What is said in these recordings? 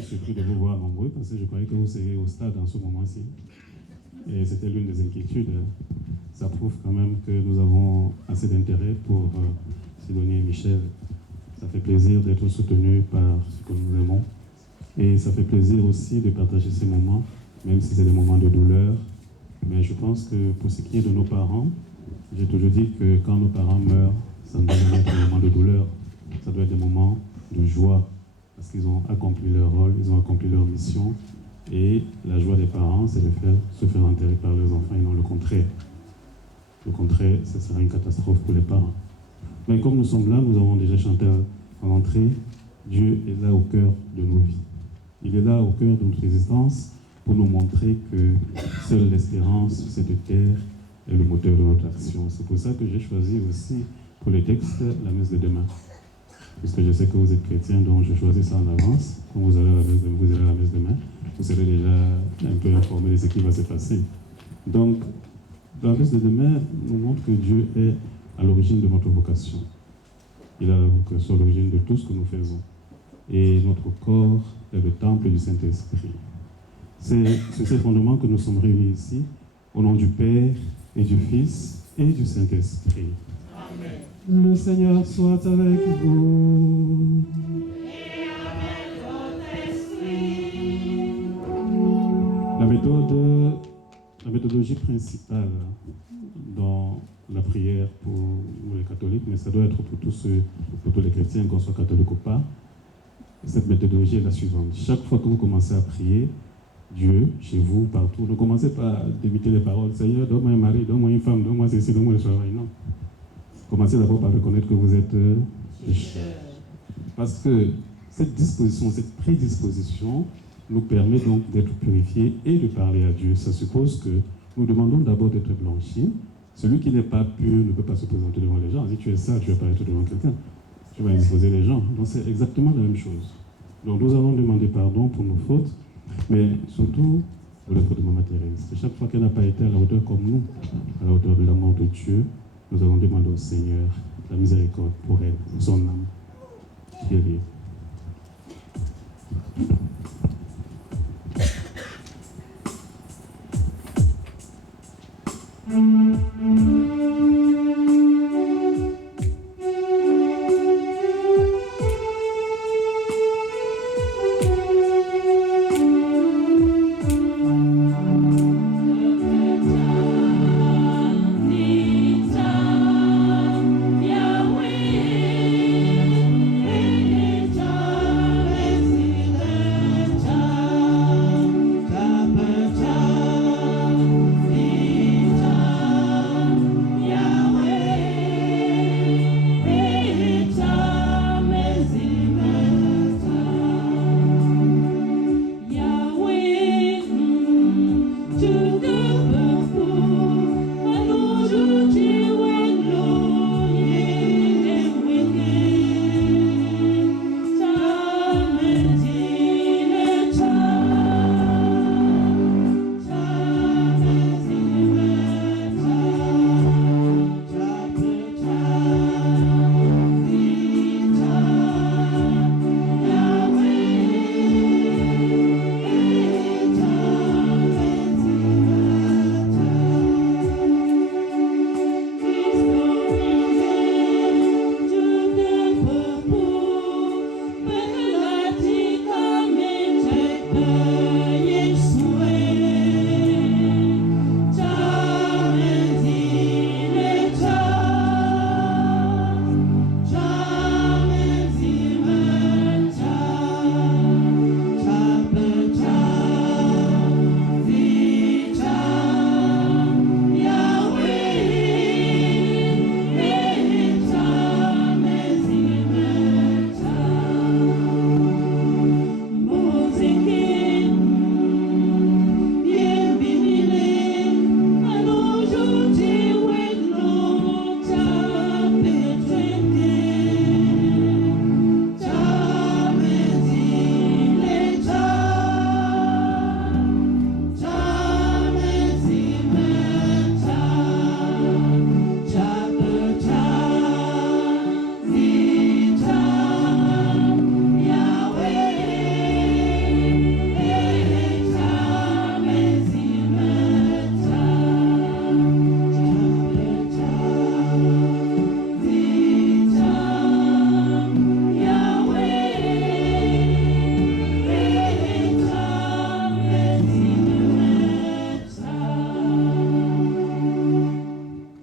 suis surpris de vous voir nombreux parce que je croyais que vous seriez au stade en ce moment-ci. Et c'était l'une des inquiétudes. Ça prouve quand même que nous avons assez d'intérêt pour Sidonie et Michel. Ça fait plaisir d'être soutenu par ce que nous aimons. Et ça fait plaisir aussi de partager ces moments, même si c'est des moments de douleur. Mais je pense que pour ce qui est de nos parents, j'ai toujours dit que quand nos parents meurent, ça ne doit jamais être des moments de douleur. Ça doit être des moments de joie. Parce qu'ils ont accompli leur rôle, ils ont accompli leur mission. Et la joie des parents, c'est de se faire enterrer par leurs enfants et non le contraire. Le contraire, ce sera une catastrophe pour les parents. Mais comme nous sommes là, nous avons déjà chanté à l'entrée, Dieu est là au cœur de nos vies. Il est là au cœur de notre existence pour nous montrer que seule l'espérance sur cette terre est le moteur de notre action. C'est pour ça que j'ai choisi aussi pour les textes la messe de demain. Puisque je sais que vous êtes chrétiens, donc je choisis ça en avance. Quand vous allez à la messe demain, vous serez déjà un peu informé de ce qui va se passer. Donc, la messe de demain nous montre que Dieu est à l'origine de notre vocation. Il est à l'origine de tout ce que nous faisons. Et notre corps est le temple du Saint-Esprit. C'est sur ces fondements que nous sommes réunis ici, au nom du Père et du Fils et du Saint-Esprit. Amen. Le Seigneur soit avec vous. Et avec votre esprit. La méthodologie principale dans la prière pour nous les catholiques, mais ça doit être pour tous les chrétiens, qu'on soit catholique ou pas. Cette méthodologie est la suivante. Chaque fois que vous commencez à prier, Dieu, chez vous, partout, ne commencez pas à imiter les paroles. Seigneur, donne-moi un mari, donne-moi une femme, donne-moi ceci, donne-moi le travail. Non. Commencez d'abord par reconnaître que vous êtes pécheur. Parce que cette disposition, cette prédisposition nous permet donc d'être purifiés et de parler à Dieu. Ça suppose que nous demandons d'abord d'être blanchis. Celui qui n'est pas pur ne peut pas se présenter devant les gens. Si tu es sale, tu vas pas être devant quelqu'un. Tu vas indisposer les gens. Donc c'est exactement la même chose. Donc nous allons demander pardon pour nos fautes, mais surtout pour les fautes de Maman Thérèse. Et chaque fois qu'elle n'a pas été à la hauteur comme nous, à la hauteur de l'amour de Dieu, nous allons demander au Seigneur la miséricorde pour elle, pour son âme qui est liée. Yahweh,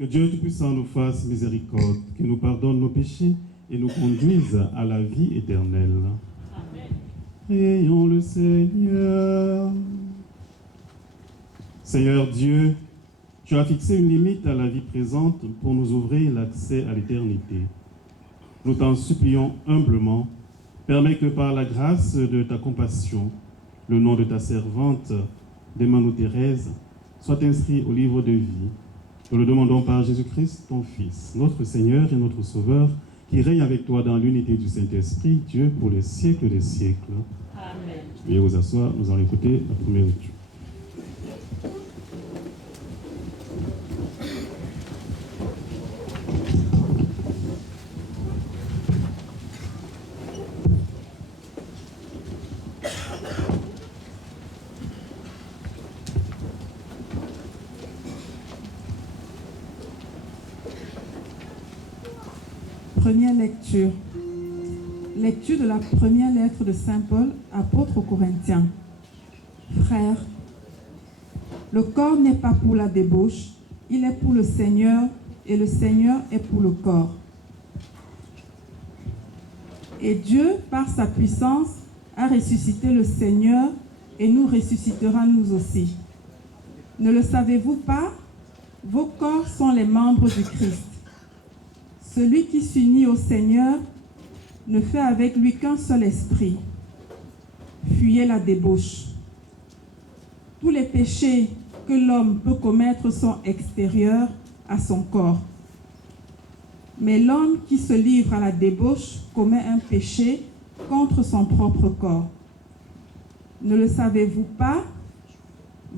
Dieu Tout-Puissant nous fasse miséricorde, qu'il nous pardonne nos péchés et nous conduise à la vie éternelle. Amen. Prions le Seigneur. Seigneur Dieu, tu as fixé une limite à la vie présente pour nous ouvrir l'accès à l'éternité. Nous t'en supplions humblement, permets que par la grâce de ta compassion, le nom de ta servante, Desmanou-Thérèse, soit inscrit au livre de vie. Nous le demandons par Jésus-Christ, ton Fils, notre Seigneur et notre Sauveur, qui règne avec toi dans l'unité du Saint-Esprit, Dieu, pour les siècles des siècles. Amen. Veuillez vous asseoir, nous allons écouter la première lecture. Première lecture. Lecture de la première lettre de Saint Paul, apôtre aux Corinthiens. Frères, le corps n'est pas pour la débauche, il est pour le Seigneur, et le Seigneur est pour le corps. Et Dieu, par sa puissance, a ressuscité le Seigneur, et nous ressuscitera nous aussi. Ne le savez-vous pas? Vos corps sont les membres du Christ. Celui qui s'unit au Seigneur ne fait avec lui qu'un seul esprit. Fuyez la débauche. Tous les péchés que l'homme peut commettre sont extérieurs à son corps. Mais l'homme qui se livre à la débauche commet un péché contre son propre corps. Ne le savez-vous pas?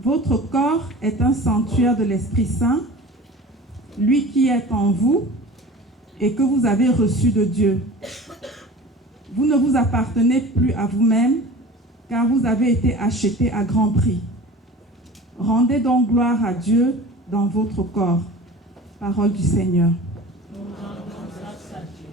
Votre corps est un sanctuaire de l'Esprit Saint, lui qui est en vous, et que vous avez reçu de Dieu. Vous ne vous appartenez plus à vous-même, car vous avez été achetés à grand prix. Rendez donc gloire à Dieu dans votre corps. Parole du Seigneur. Nous rendons grâce à Dieu.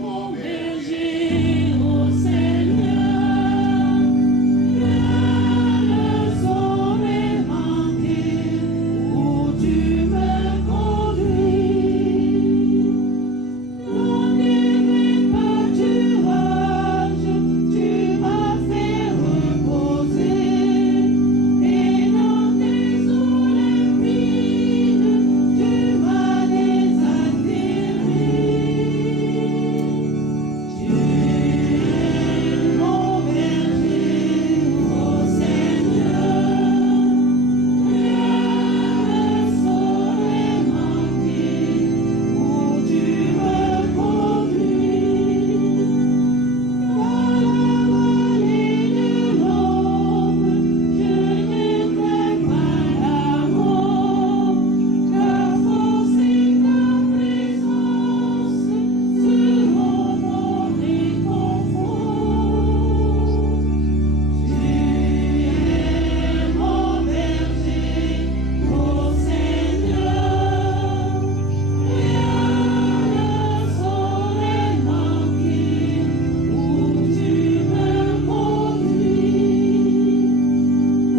Mon berger, ô Seigneur, rien ne saurait manquer où tu me conduis. Dans tes pâturages, tu m'as fait reposer, et dans tes eaux limpides, tu m'as désaltéré. Tu es mon berger, ô Seigneur, rien ne saurait manquer où tu me conduis. Dans la vallée de l'ombre, je ne crains pas la mort, car force et ta présence seront mon réconfort. Tu es mon berger, ô Seigneur, rien ne saurait manquer où tu me conduis.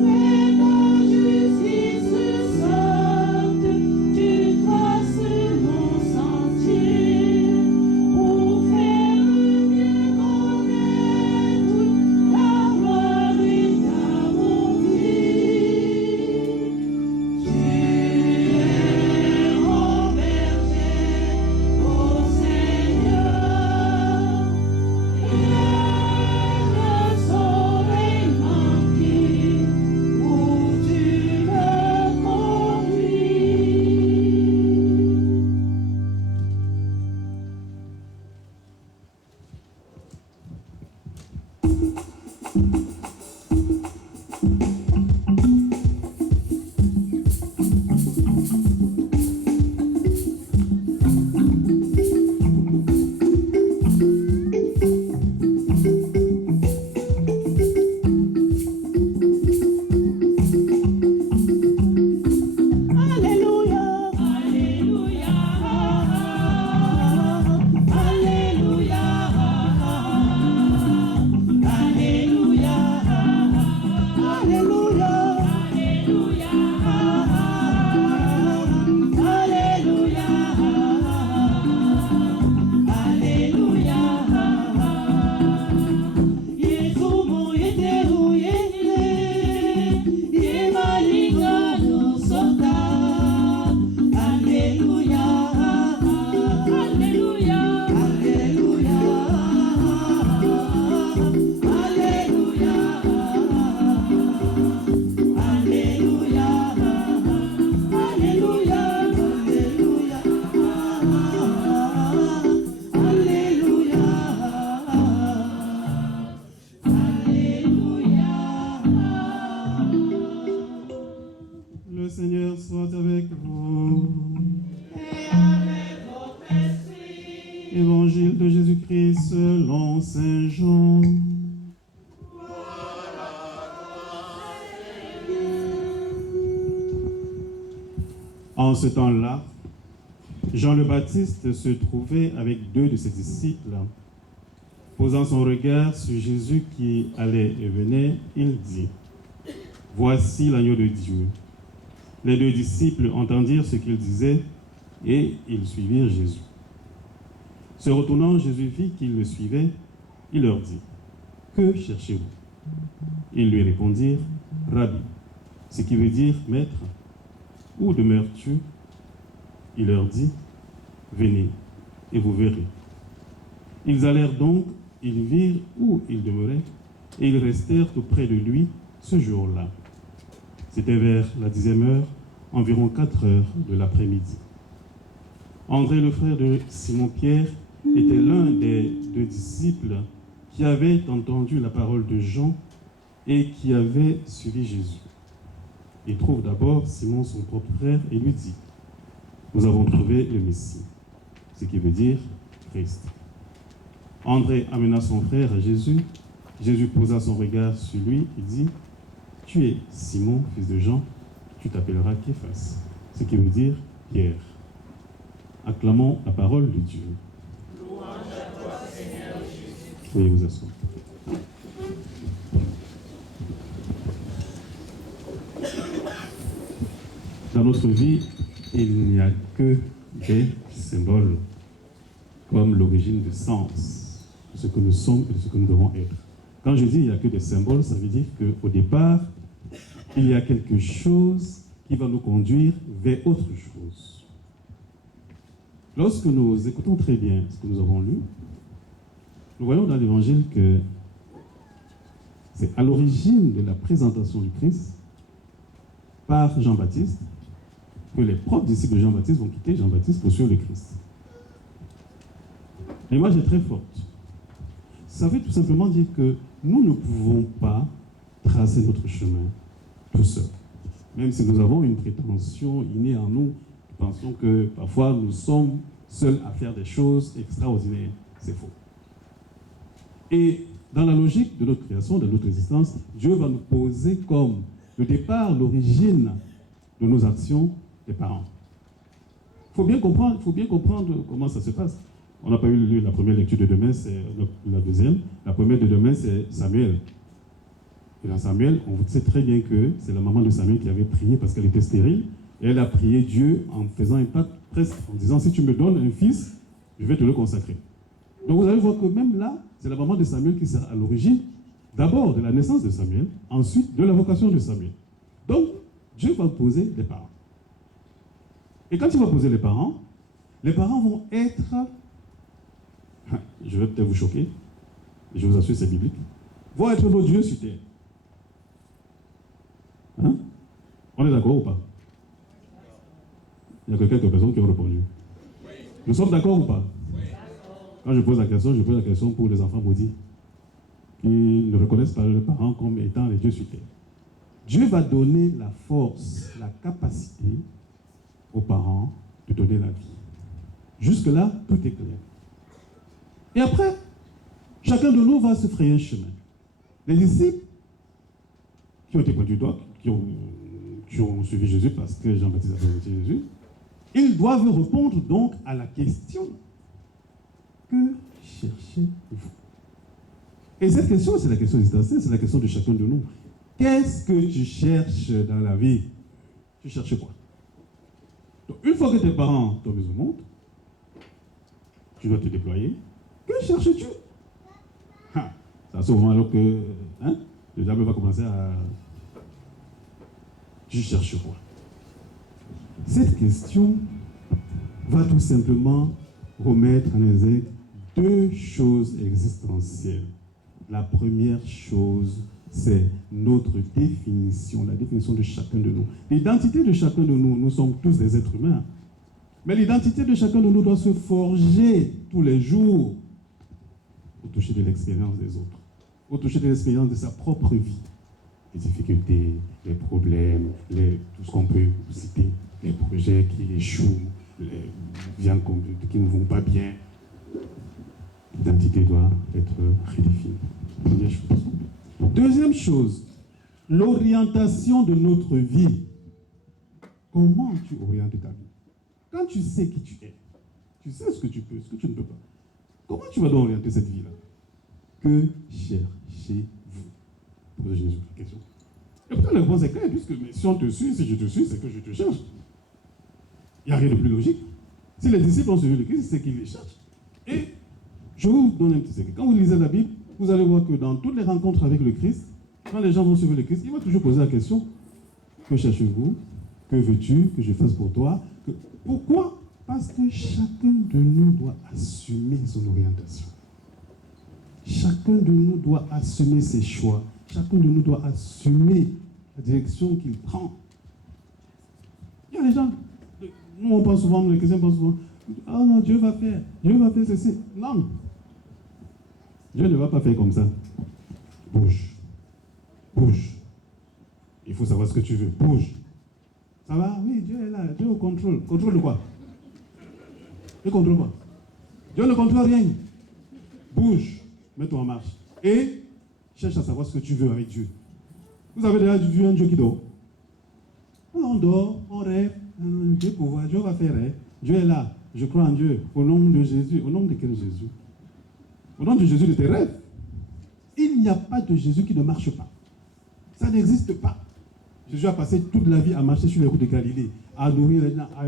Fais ta justice sainte, tu traces mon sentier, pour faire mieux connaître ta gloire et ta bonté. Tu es mon berger, ô Seigneur, rien ne saurait manquer où tu me conduis. Alléluia, Alléluia, Alléluia, Évangile de Jésus-Christ selon Saint Jean. En ce temps-là, Jean le Baptiste se trouvait avec 2 de ses disciples. Posant son regard sur Jésus qui allait et venait, il dit, « Voici l'agneau de Dieu. » Les 2 disciples entendirent ce qu'il disait et ils suivirent Jésus. Se retournant, Jésus vit qu'ils le suivaient. Il leur dit, « Que cherchez-vous » Ils lui répondirent, « Rabbi », ce qui veut dire « Maître ». « Où demeures-tu » Il leur dit, « Venez, et vous verrez. » Ils allèrent donc, ils virent où il demeurait, et ils restèrent auprès de lui ce jour-là. C'était vers la 10e heure, environ 4 heures de l'après-midi. André, le frère de Simon-Pierre, était l'un des 2 disciples qui avaient entendu la parole de Jean et qui avaient suivi Jésus. Il trouve d'abord Simon, son propre frère, et lui dit, « Nous avons trouvé le Messie », ce qui veut dire Christ. André amena son frère à Jésus. Jésus posa son regard sur lui et dit, « Tu es Simon, fils de Jean, tu t'appelleras Képhas », ce qui veut dire Pierre. Acclamons la parole de Dieu. Louange à toi, Seigneur Jésus. Veuillez vous asseoir. Dans notre vie, il n'y a que des symboles, comme l'origine du sens, de ce que nous sommes et de ce que nous devons être. Quand je dis il n'y a que des symboles, ça veut dire qu'au départ, il y a quelque chose qui va nous conduire vers autre chose. Lorsque nous écoutons très bien ce que nous avons lu, nous voyons dans l'Évangile que c'est à l'origine de la présentation du Christ par Jean-Baptiste que les propres disciples de Jean-Baptiste vont quitter Jean-Baptiste pour suivre le Christ. L'image est très forte. Ça veut tout simplement dire que nous ne pouvons pas tracer notre chemin tout seuls. Même si nous avons une prétention innée en nous, nous pensons que parfois nous sommes seuls à faire des choses extraordinaires. C'est faux. Et dans la logique de notre création, de notre existence, Dieu va nous poser comme le départ, l'origine de nos actions, les parents. Il faut bien comprendre comment ça se passe. On n'a pas eu la première lecture de demain, c'est la deuxième. La première de demain, c'est Samuel. Et dans Samuel, on sait très bien que c'est la maman de Samuel qui avait prié parce qu'elle était stérile. Et elle a prié Dieu en faisant un pacte presque en disant, si tu me donnes un fils, je vais te le consacrer. Donc vous allez voir que même là, c'est la maman de Samuel qui sert à l'origine, d'abord de la naissance de Samuel, ensuite de la vocation de Samuel. Donc, Dieu va poser les parents. Et quand il va poser les parents vont être, je vais peut-être vous choquer, je vous assure c'est biblique, vont être nos dieux sur terre. Hein? On est d'accord ou pas? Il y a quelques personnes qui ont répondu. Nous sommes d'accord ou pas? Quand je pose la question pour les enfants maudits qui ne reconnaissent pas leurs parents comme étant les dieux sur terre. Dieu va donner la force, la capacité aux parents de donner la vie. Jusque-là, tout est clair. Et après, chacun de nous va se frayer un chemin. Les disciples qui ont été pointus du doigt, qui ont suivi Jésus parce que Jean-Baptiste a présenté Jésus, ils doivent répondre donc à la question: que cherchez-vous? Et cette question, c'est la question existentielle, c'est la question de chacun de nous. Qu'est-ce que tu cherches dans la vie? Tu cherches quoi? Donc, une fois que tes parents t'ont mis au monde, tu dois te déployer. Que cherches-tu? C'est à ce moment alors que le diable va commencer à... Tu cherches quoi? Cette question va tout simplement remettre en exergue deux choses existentielles. La première chose, c'est notre définition, la définition de chacun de nous. L'identité de chacun de nous, nous sommes tous des êtres humains. Mais l'identité de chacun de nous doit se forger tous les jours au toucher de l'expérience des autres, au toucher de l'expérience de sa propre vie. Les difficultés, les problèmes, tout ce qu'on peut citer, les projets qui échouent, les biens qui ne vont pas bien. il doit être redéfini. Première chose. Deuxième chose, l'orientation de notre vie. Comment tu orientes ta vie? Quand tu sais qui tu es, tu sais ce que tu peux, ce que tu ne peux pas. Comment tu vas donc orienter cette vie-là? Que cherchez-vous? Posez Jésus la question. Et pourtant la réponse est claire, puisque si on te suit, si je te suis, c'est que je te cherche. Il n'y a rien de plus logique. Si les disciples ont suivi le Christ, c'est qu'ils les cherchent. Et je vais vous donner un petit secret. Quand vous lisez la Bible, vous allez voir que dans toutes les rencontres avec le Christ, quand les gens vont suivre le Christ, il va toujours poser la question: que cherchez-vous? Que veux-tu que je fasse pour toi? Pourquoi? Parce que chacun de nous doit assumer son orientation. Chacun de nous doit assumer ses choix. Chacun de nous doit assumer la direction qu'il prend. Il y a des gens, nous on pense souvent, les chrétiens pensent souvent: ah non, Dieu va faire ceci. Non. Dieu ne va pas faire comme ça. Bouge. Bouge. Il faut savoir ce que tu veux. Bouge. Ça va? Oui, Dieu est là. Dieu contrôle. Contrôle de quoi? Dieu contrôle quoi? Dieu ne contrôle rien. Bouge. Mets-toi en marche. Et cherche à savoir ce que tu veux avec Dieu. Vous avez déjà vu un Dieu qui dort? On dort, on rêve. Dieu pouvoir, Dieu va faire. Dieu est là. Je crois en Dieu. Au nom de Jésus. Au nom de quel Jésus? Au nom de Jésus de tes rêves. Il n'y a pas de Jésus qui ne marche pas. Ça n'existe pas. Jésus a passé toute la vie à marcher sur les routes de Galilée, à nourrir les gens, à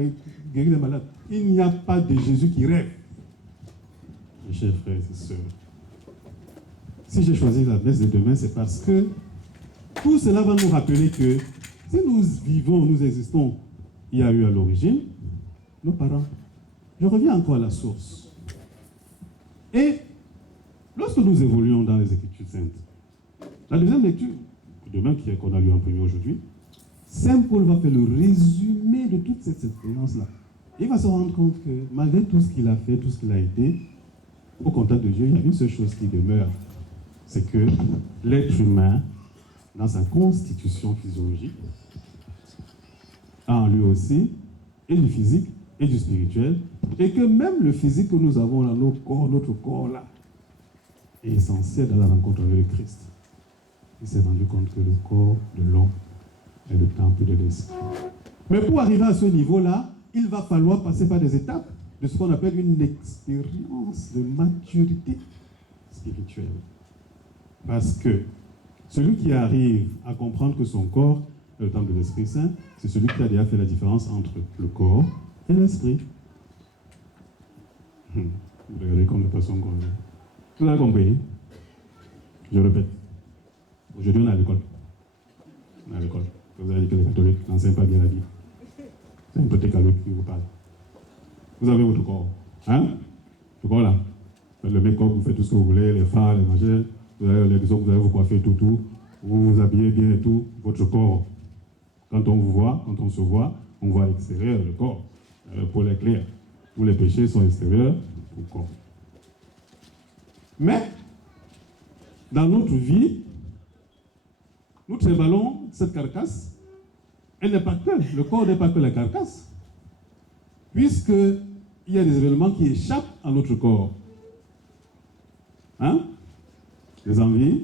guérir les malades. Il n'y a pas de Jésus qui rêve. Mes chers frères et sœurs, si j'ai choisi la messe de demain, c'est parce que tout cela va nous rappeler que si nous vivons, nous existons, il y a eu à l'origine nos parents. Je reviens encore à la source. Et lorsque nous évoluons dans les Écritures saintes, la deuxième lecture, demain qu'on a lu en premier aujourd'hui, Saint Paul va faire le résumé de toute cette expérience-là. Il va se rendre compte que malgré tout ce qu'il a fait, tout ce qu'il a été, au contact de Dieu, il y a une seule chose qui demeure. C'est que l'être humain, dans sa constitution physiologique, a en lui aussi et du physique et du spirituel, et que même le physique que nous avons dans nos corps, notre corps là, est essentiel dans la rencontre avec le Christ. Il s'est rendu compte que le corps de l'homme est le temple de l'esprit. Mais pour arriver à ce niveau-là, il va falloir passer par des étapes de ce qu'on appelle une expérience de maturité spirituelle. Parce que celui qui arrive à comprendre que son corps est le temple de l'Esprit Saint, c'est celui qui a déjà fait la différence entre le corps et l'esprit. Vous regardez comme de façon qu'on est. Vous avez compris? Je répète. Aujourd'hui, on est à l'école. On est à l'école. Vous avez dit que les catholiques n'enseignent pas bien la Bible. C'est un petit catholique qui vous parle. Vous avez votre corps. Hein? Le corps là. Vous faites le make-up, vous faites tout ce que vous voulez, les phares, les machins. Vous avez les maisons, vous allez vous coiffer, tout. Vous vous habillez bien et tout. Votre corps. Quand on vous voit, quand on se voit, on voit à l'extérieur le corps. Pour les clairs. Tous les péchés sont extérieurs au corps. Mais, dans notre vie, nous travaillons cette carcasse. Elle n'est pas que, le corps n'est pas que la carcasse. Puisqu'il y a des événements qui échappent à notre corps. Hein? Les envies,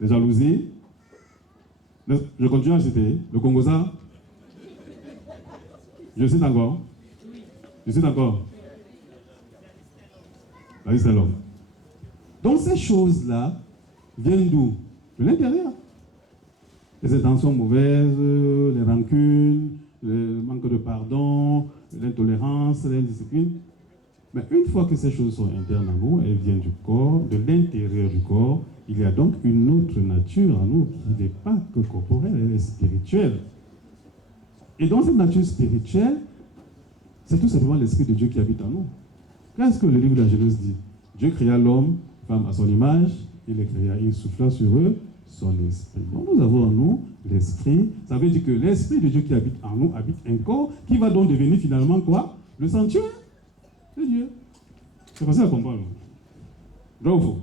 les jalousies. Je continue à citer. Le Congosa. Je cite encore. Je cite encore. La liste est longue. Donc ces choses-là viennent d'où? De l'intérieur. Les intentions mauvaises, les rancunes, le manque de pardon, l'intolérance, l'indiscipline. Mais une fois que ces choses sont internes à nous, elles viennent du corps, de l'intérieur du corps, il y a donc une autre nature en nous qui n'est pas que corporelle, elle est spirituelle. Et dans cette nature spirituelle, c'est tout simplement l'Esprit de Dieu qui habite en nous. Qu'est-ce que le livre de la Genèse dit? Dieu créa l'homme, femme à son image, il les créa, il souffla sur eux son esprit. Donc nous avons en nous l'esprit. Ça veut dire que l'Esprit de Dieu qui habite en nous habite un corps qui va donc devenir finalement quoi? Le sanctuaire de Dieu. C'est facile à comprendre. Vrai ou faux?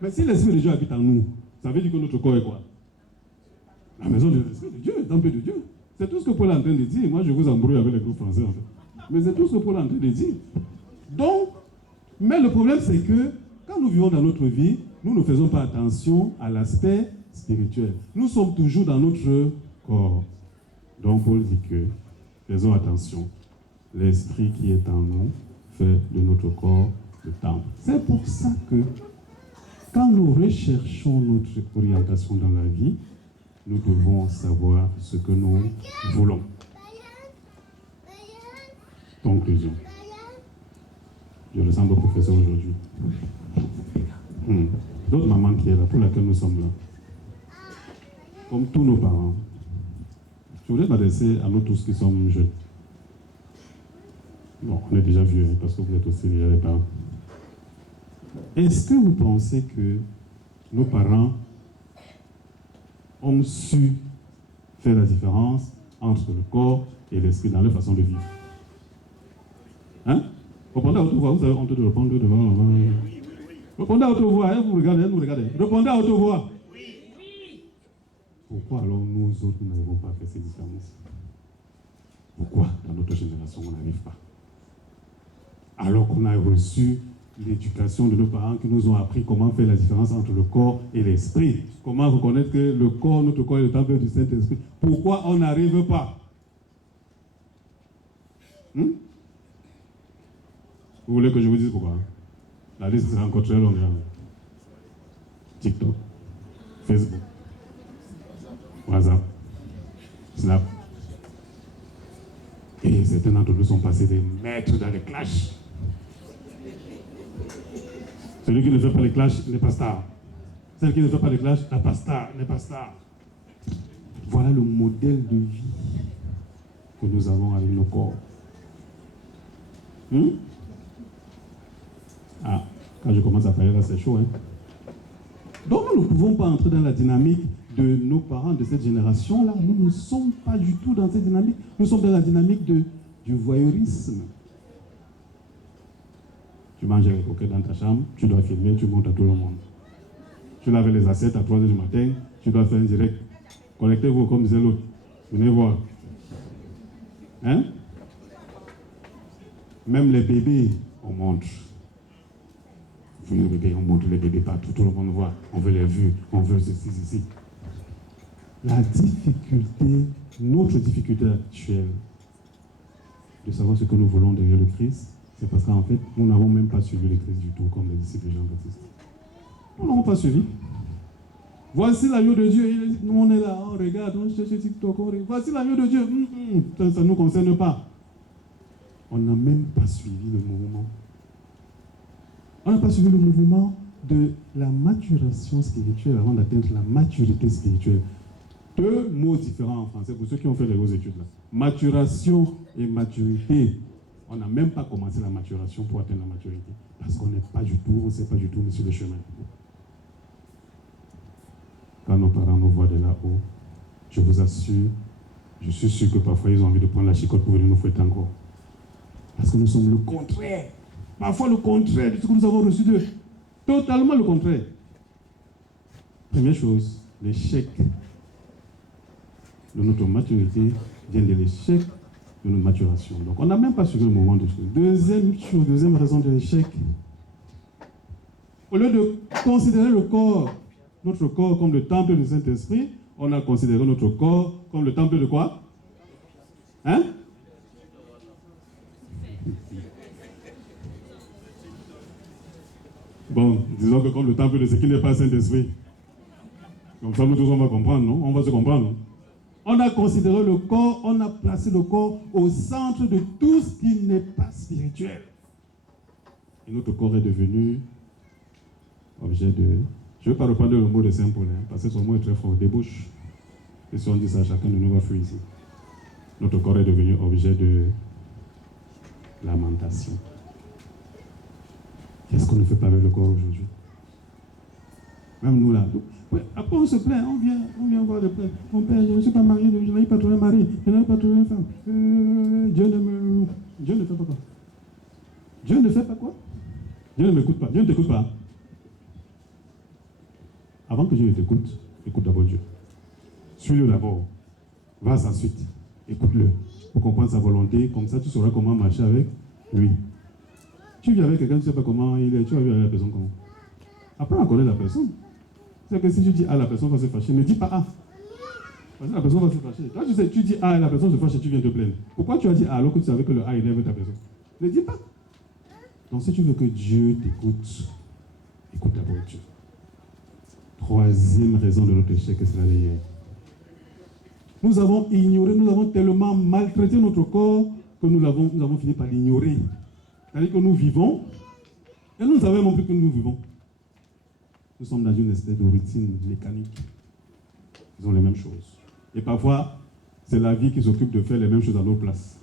Mais si l'Esprit de Dieu habite en nous, ça veut dire que notre corps est quoi? La maison de l'Esprit de Dieu, le temple de Dieu. C'est tout ce que Paul est en train de dire. Moi, je vous embrouille avec les groupes français, en fait. Mais c'est tout ce que Paul est en train de dire. Donc, mais le problème, c'est que quand nous vivons dans notre vie, nous ne faisons pas attention à l'aspect spirituel. Nous sommes toujours dans notre corps. Donc Paul dit que, faisons attention, l'esprit qui est en nous fait de notre corps le temple. C'est pour ça que, quand nous recherchons notre orientation dans la vie, nous devons savoir ce que nous voulons. Conclusion. Je ressemble au professeur aujourd'hui. D'autres mamans qui est là, pour laquelle nous sommes là. Comme tous nos parents. Je voudrais m'adresser à nous tous qui sommes jeunes. Bon, on est déjà vieux, hein, parce que vous êtes aussi déjà les parents. Est-ce que vous pensez que nos parents ont su faire la différence entre le corps et l'esprit dans leur façon de vivre? Hein? Répondez à haute voix, vous avez honte de répondre devant. Répondez à haute voix, hein, vous regardez, vous regardez. Répondez à haute voix. Pourquoi alors nous autres, nous n'avons pas fait ces différences? Pourquoi dans notre génération, on n'arrive pas? Alors qu'on a reçu l'éducation de nos parents qui nous ont appris comment faire la différence entre le corps et l'esprit. Comment reconnaître que le corps, notre corps est le temple du Saint-Esprit. Pourquoi on n'arrive pas? Vous voulez que je vous dise pourquoi? La liste sera encore très longue. TikTok, Facebook, WhatsApp, Snap. Et certains d'entre nous sont passés des maîtres dans les clashs. Celui qui ne fait pas les clashs n'est pas star. Celle qui ne fait pas les clashs n'est pas star, n'est pas star. Voilà le modèle de vie que nous avons avec nos corps. Ah, quand je commence à parler là, c'est chaud, hein? Donc nous ne pouvons pas entrer dans la dynamique de nos parents de cette génération-là. Nous ne sommes pas du tout dans cette dynamique. Nous sommes dans la dynamique du voyeurisme. Tu manges les coquettes dans ta chambre, tu dois filmer, tu montres à tout le monde. Tu laves les assiettes à 3h du matin, tu dois faire un direct. Connectez-vous comme disait l'autre. Venez voir. Hein? Même les bébés, on montre. Les bébés, on montre les bébés partout, tout le monde voit. On veut les vues, on veut ceci. La difficulté, notre difficulté actuelle, de savoir ce que nous voulons derrière le Christ, c'est parce qu'en fait, nous n'avons même pas suivi le Christ du tout, comme les disciples de Jean-Baptiste. Nous n'avons pas suivi. Voici l'agneau de Dieu. Nous, on est là, on regarde, on cherche TikTok, on regarde. Voici l'agneau de Dieu. Ça ne nous concerne pas. On n'a même pas suivi le mouvement. On n'a pas suivi le mouvement de la maturation spirituelle avant d'atteindre la maturité spirituelle. Deux mots différents en français pour ceux qui ont fait les grosses études là. Maturation et maturité. On n'a même pas commencé la maturation pour atteindre la maturité. Parce qu'on n'est pas du tout, on ne sait pas du tout sur le chemin. Quand nos parents nous voient de là-haut, je vous assure, je suis sûr que parfois ils ont envie de prendre la chicotte pour venir nous fouetter encore. Parce que nous sommes le contraire. Parfois le contraire de ce que nous avons reçu d'eux. Totalement le contraire. Première chose, l'échec de notre maturité vient de l'échec de notre maturation. Donc on n'a même pas suivi le moment de choses. Deuxième raison de l'échec. Au lieu de considérer le corps, notre corps comme le temple du Saint-Esprit, on a considéré notre corps comme le temple de quoi? Hein? Bon, disons que comme le temple de ce qui n'est pas Saint-Esprit. Comme ça, nous tous, on va comprendre, non? On va se comprendre, non? On a considéré le corps, on a placé le corps au centre de tout ce qui n'est pas spirituel. Et notre corps est devenu objet de... Je ne vais pas reprendre le mot de Saint Paul, hein, parce que son mot est très fort, débauche. Et si on dit ça, chacun de nous va fuir ici. Notre corps est devenu objet de lamentation. Qu'est-ce qu'on ne fait pas avec le corps aujourd'hui? Même nous là. Après on se plaint, on vient voir le prêtre. Mon père, je ne suis pas marié, je n'ai pas trouvé un mari, je n'ai pas trouvé une femme. Dieu ne fait pas quoi? Dieu ne fait pas quoi? Dieu ne m'écoute pas. Dieu ne t'écoute pas. Avant que Dieu ne t'écoute, écoute d'abord Dieu. Suis-le d'abord. Va à sa suite. Écoute-le. Pour comprendre sa volonté. Comme ça, tu sauras comment marcher avec lui. Tu vis avec quelqu'un, tu ne sais pas comment il est. Tu vas vivre avec la personne comment? Apprends à connaître la personne. C'est que si tu dis A, la personne va se fâcher, ne dis pas A. Parce que la personne va se fâcher. Toi, tu sais, tu dis A et la personne se fâche et tu viens te plaindre. Pourquoi tu as dit A alors que tu savais que le A énerve ta personne? Ne dis pas. Donc, si tu veux que Dieu t'écoute, écoute d'abord Dieu. Troisième raison de notre échec, c'est la dernière. Nous avons ignoré, nous avons tellement maltraité notre corps que nous avons fini par l'ignorer. C'est-à-dire que nous vivons et nous ne savons même plus que nous vivons. Nous sommes dans une espèce de routine mécanique. Ils ont les mêmes choses. Et parfois, c'est la vie qui s'occupe de faire les mêmes choses à notre place.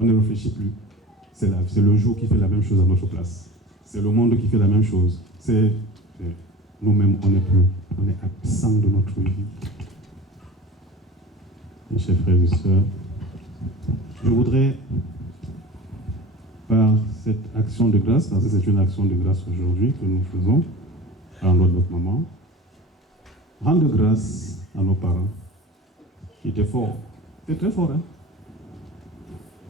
On ne réfléchit plus. C'est le jour qui fait la même chose à notre place. C'est le monde qui fait la même chose. C'est nous-mêmes, on est absent de notre vie. Mes chers frères et sœurs, je voudrais, par cette action de grâce, parce que c'est une action de grâce aujourd'hui que nous faisons, à l'endroit de notre maman, rendre grâce à nos parents, qui étaient forts. C'était très fort, hein?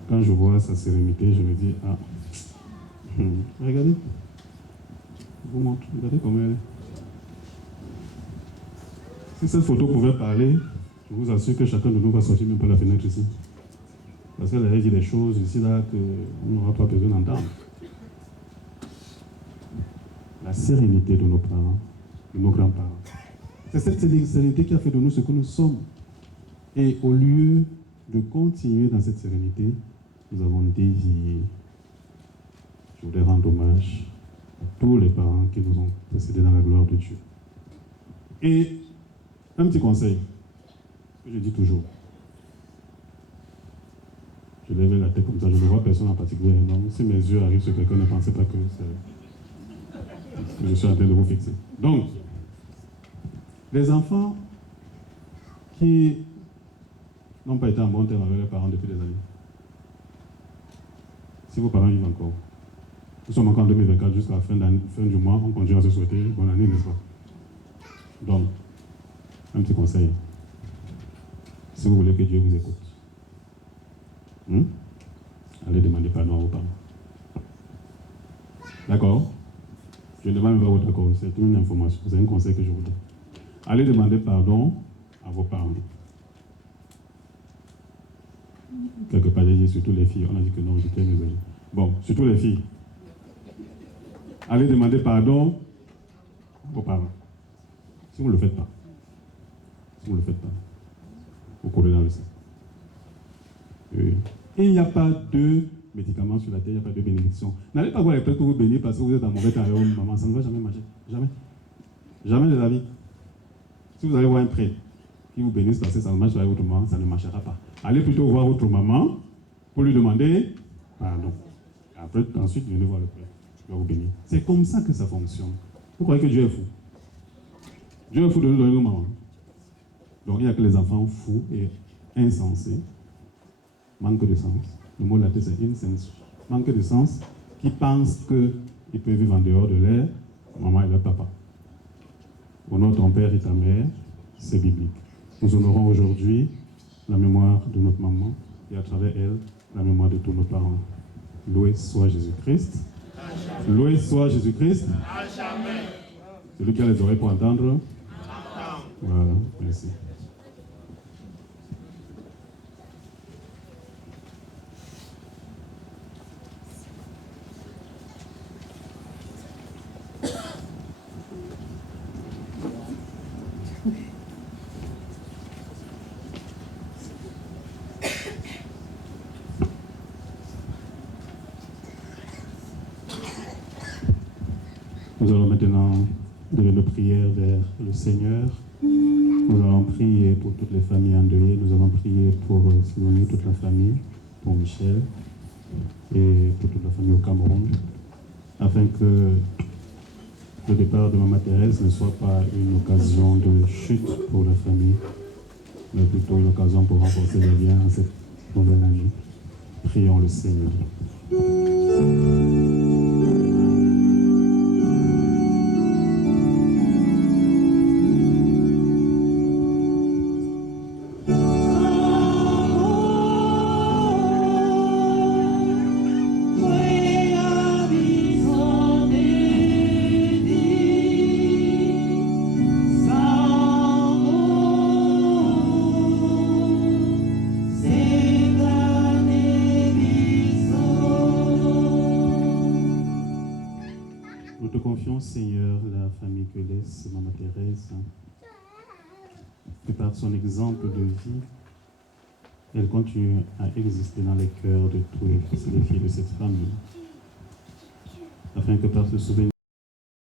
Quand je vois sa sérénité, je me dis, ah, regardez, je vous montre, regardez comment elle est. Si cette photo pouvait parler, je vous assure que chacun de nous va sortir même par la fenêtre ici. Parce qu'elle a dit des choses ici, là, qu'on n'aura pas besoin d'entendre. La sérénité de nos parents, de nos grands-parents. C'est cette sérénité qui a fait de nous ce que nous sommes. Et au lieu de continuer dans cette sérénité, nous avons dévié. Je voudrais rendre hommage à tous les parents qui nous ont précédés dans la gloire de Dieu. Et un petit conseil que je dis toujours. Je lève la tête comme ça, je ne vois personne en particulier. Donc, si mes yeux arrivent sur quelqu'un, ne pensez pas que je suis en train de vous fixer. Donc, les enfants qui n'ont pas été en bon terme avec leurs parents depuis des années, si vos parents vivent encore, nous sommes encore en 2024, jusqu'à la fin du mois, on continue à se souhaiter bonne année, n'est-ce pas? Donc, un petit conseil. Si vous voulez que Dieu vous écoute, allez demander pardon à vos parents. D'accord? Je ne demande pas votre accord, c'est une information, c'est un conseil que je vous donne. Allez demander pardon à vos parents. Quelque part, j'ai dit surtout les filles, on a dit que non, j'étais désolé. Bon, surtout les filles. Allez demander pardon à vos parents. Si vous ne le faites pas, vous courez dans le sang. Et il n'y a pas de médicaments sur la terre, il n'y a pas de bénédiction. N'allez pas voir les prêtres pour vous bénir parce que vous êtes en mauvais temps avec votre maman, ça ne va jamais marcher. Jamais. Jamais de la vie. Si vous allez voir un prêtre qui vous bénisse parce que ça ne marche pas avec votre maman, ça ne marchera pas. Allez plutôt voir votre maman pour lui demander pardon. Après, ensuite, venez voir le prêtre. Il va vous bénir. C'est comme ça que ça fonctionne. Vous croyez que Dieu est fou? Dieu est fou de nous donner nos mamans. Donc il n'y a que les enfants fous et insensés, manque de sens. Le mot latin c'est insensu. Manque de sens, qui pensent qu'ils peuvent vivre en dehors de leur maman et leur papa. Honore ton père et ta mère, c'est biblique. Nous honorons aujourd'hui la mémoire de notre maman et à travers elle, la mémoire de tous nos parents. Loué soit Jésus-Christ. Loué soit Jésus-Christ. Celui qui a les oreilles pour entendre. Voilà, merci. Nous allons maintenant donner nos prières vers le Seigneur. Nous allons prier pour toutes les familles endeuillées. Nous allons prier pour Simone, toute la famille, pour Michel et pour toute la famille au Cameroun, afin que le départ de Maman Thérèse ne soit pas une occasion de chute pour la famille, mais plutôt une occasion pour renforcer les liens à cette nouvelle année. Prions le Seigneur. bénissons, Seigneur, la famille que laisse Maman Thérèse, que par son exemple de vie, elle continue à exister dans les cœurs de tous les fils et les filles de cette famille, afin que par ce souvenir